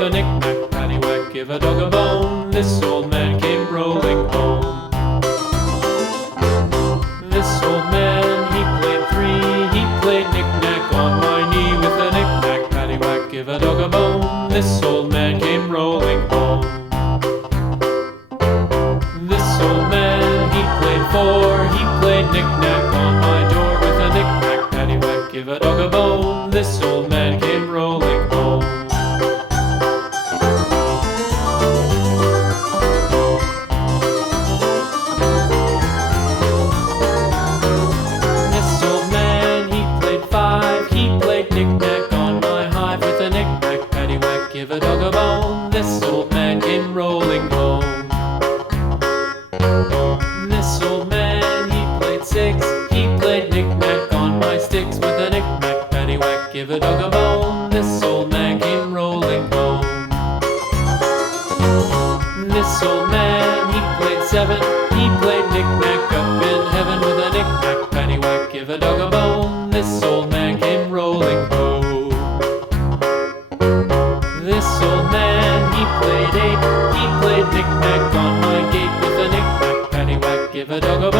with a knick-knack, paddywhack, give a dog a bone. This old man came rolling home. This old man, he played three. He played knick-knack on my knee with a knick-knack, paddywhack, give a dog a bone. This old man came rolling home. This old man, he played four. He played knick-knack on my door with a knick-knack, paddywhack, give a dog a bone. This old man came rolling home. This old man, he played five. He played knick-knack on my hive with a knick-knack, paddywhack, give a dog a bone. This old man came rolling home. This old man, he played six. He played knick-knack on my sticks with a knick-knack, paddywhack, give a dog a bone. This old man came rolling home. This old man, he played seven. He played knick-knack up in heaven with a knick-knack, paddywhack, give a dog a bone. This old man came rolling home. This old man, he played eight. He played knick-knack on my gate with a knick-knack, paddywhack, give a dog a bone.